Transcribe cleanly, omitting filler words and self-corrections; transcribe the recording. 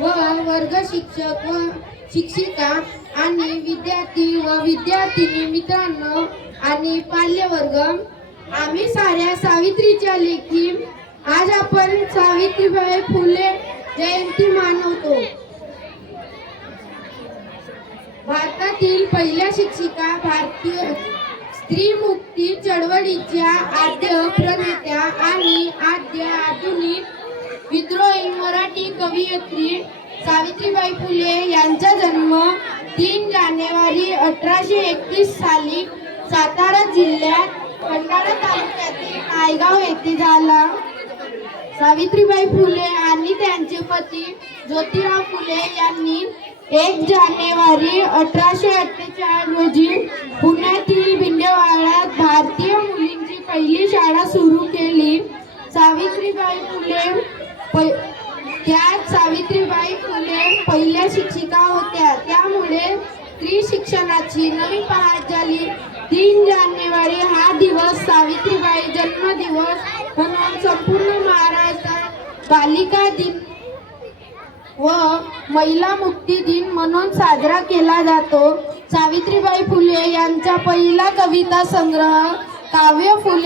व वर्ग शिक्षक व शिक्षिका आणि विद्यार्थी व विद्यार्थिनी मित्रांनो आणि पाल्यवर्ग, आम्ही साऱ्या सावित्रीच्या लेकी आज आपण सावित्रीबाई फुले जयंती मनवतो। भारतातील पहिल्या शिक्षिका, भारतीय स्त्री मुक्ती चळवळीच्या आद्य प्रणेत्या आणि आद्य आधुनिक विद्रोही मराठी कवयित्री सावित्रीबाई फुले यांचा जन्म 3 जानेवारी 1831 साली सातारा जिल्ह्यात खंडाळा तालुक्यातील नायगाव येथे झाला। सावित्रीबाई फुले आणि त्यांचे पती ज्योतिराव फुले यांनी 1 जानेवारी 1848 रोजी पुण्यातील भिंडेवाड्यात भारतीय मुलींची पहिली शाळा सुरू केली। सावित्रीबाई फुले पहिल्या शिक्षिका होत्या, त्यामुळे स्त्री शिक्षणाची नवी पहाट झाली। 3 जानेवारी हा दिवस सावित्रीबाई जन्मदिवस म्हणून संपूर्ण महाराष्ट्रात बालिका दिन व महिला मुक्ती दिन म्हणून साजरा केला जातो। सावित्रीबाई फुले यांचा पहिला कविता संग्रह काव्य फुले